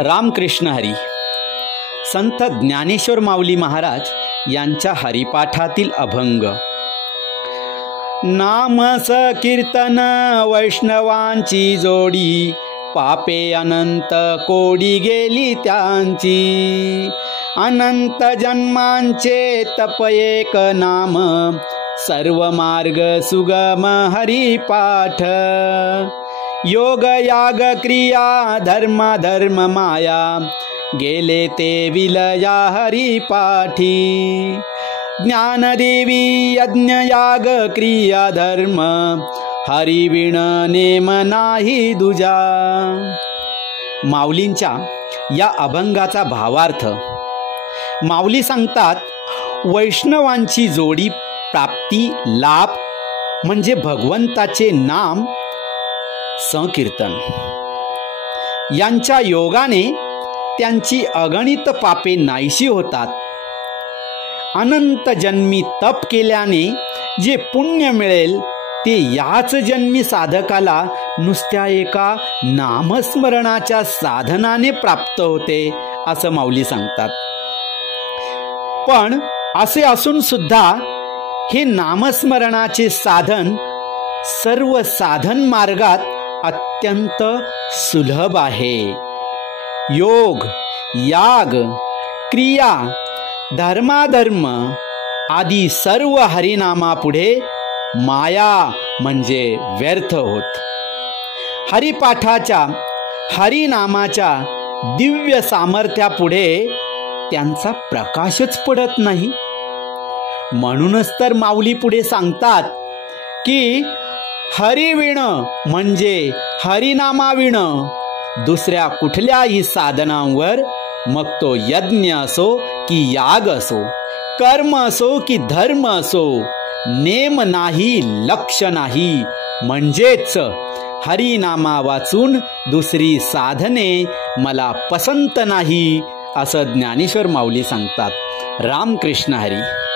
रामकृष्ण हरी. संत ज्ञानेश्वर माऊली महाराज यांच्या हरिपाठातील अभंग. नाम कीर्तन वैष्णवांची जोडी, पापे अनंत कोडी गेली त्यांची. अनंत जन्मांचे तप एक नाम, सर्व मार्ग सुगम हरिपाठ. योग याग क्रिया धर्म धर्म माया, गेले ते विलया हरिपाठी. ज्ञानदेवी यज्ञ याग क्रिया धर्म, हरिविण नेम नाही दुजा. माऊलींच्या या अभंगाचा भावार्थ. माऊली सांगतात, वैष्णवांची जोडी प्राप्ती लाभ म्हणजे भगवंताचे नाम संकीर्तन. यांच्या योगाने त्यांची अगणित पापे नाहीशी होतात. अनंत जन्मी तप केल्याने जे पुण्य मिळेल ते याच जन्मी साधकाला नुसत्या एका नामस्मरणाच्या साधनाने प्राप्त होते, असं माऊली सांगतात. पण असे असून सुद्धा हे नामस्मरणाचे साधन सर्व साधन मार्गात अत्यंत सुलभ आहे. योग याग क्रिया धर्माधर्म आदी सर्व हरिनामापुढे माया म्हणजे व्यर्थ होत. हरिपाठाच्या हरिनामाच्या दिव्य सामर्थ्यापुढे त्यांचा प्रकाशच पडत नाही. म्हणूनच तर माऊली पुढे सांगतात की हरिविण म्हणजे हरिनामाविण दुसऱ्या कुठल्याही साधनांवर, मग तो यज्ञ असो की याग असो, कर्म असो की धर्म असो, नेम नाही लक्ष नाही. म्हणजेच हरिनामा वाचून दुसरी साधने मला पसंत नाही, असं ज्ञानेश्वर माऊली सांगतात. रामकृष्ण हरी.